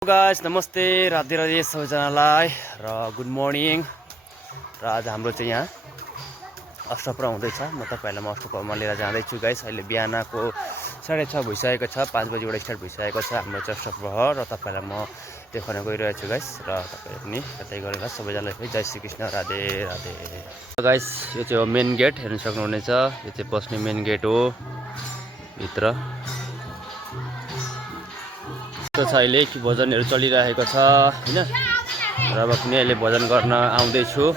गाइस नमस्ते राधे राधे सबैजनालाई र good morning र आज हाम्रो चाहिँ यहाँ अष्टप्रहर हुँदैछ। म तपाईहरुलाई म अष्टप्रहरमा लिएर जाँदैछु गाइस। अहिले बिहानको 6:30 भइसकेको छ, 5 बजेबाट स्टार्ट भइसकेको छ हाम्रो चाहिँ अष्टप्रहर र तपाईहरुलाई म देखाउन गइरहेको छु गाइस। र तपाईहरु पनि कतै गरेर सबैजनालाई जय श्री कृष्ण राधे राधे। गाइस यो चाहिँ हो मेन गेट, हेर्न सक्नुहुनेछ। यो चाहिँ पस्ने मेन गेट हो भित्र। अहिले भजनहरू चलिरहेको छ हैन, र अब पनि अहिले भजन गर्न आउँदैछु।